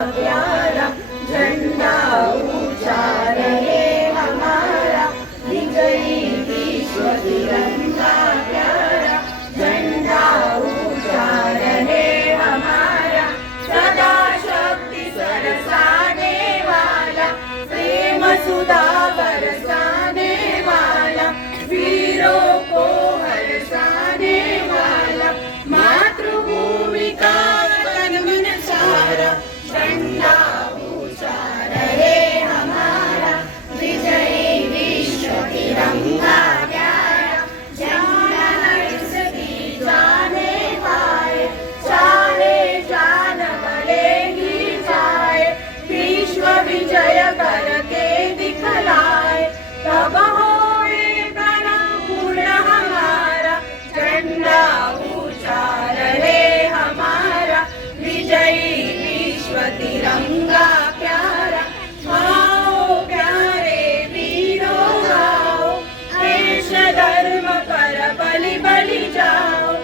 प्यारा झंडा ऊंचा रहे हमारा, विजयी विश्व तिरंगा प्यारा झंडा ऊंचा रहे हमारा, सदा शक्ति बरसाने वाला, प्रेम सुधा बरसाने वाला, वीरों को हर्षाने वाला, मातृभूमि का तन मन सारा, झंडा ऊंचा रहे हमारा, विजयी विश्व तिरंगा प्यारा झंडा इसकी जाने पाए, चाहे जान गलेगी जाए, विश्व विजय करके दिखलाए, तब होए प्रणव पूर्ण हमारा, झंडा ऊंचा रहे हमारा, विजयी तिरंगा प्यारा। आओ प्यारे वीरों आओ, देश धर्म पर बलि बलि जाओ,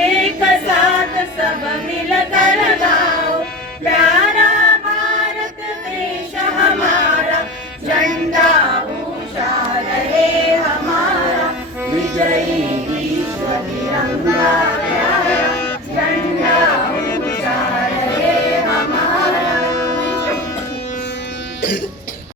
एक साथ सब मिलकर गाओ, प्यारा भारत देश हमारा, झंडा ऊंचा रहे हमारा, विजयी विश्व तिरंगा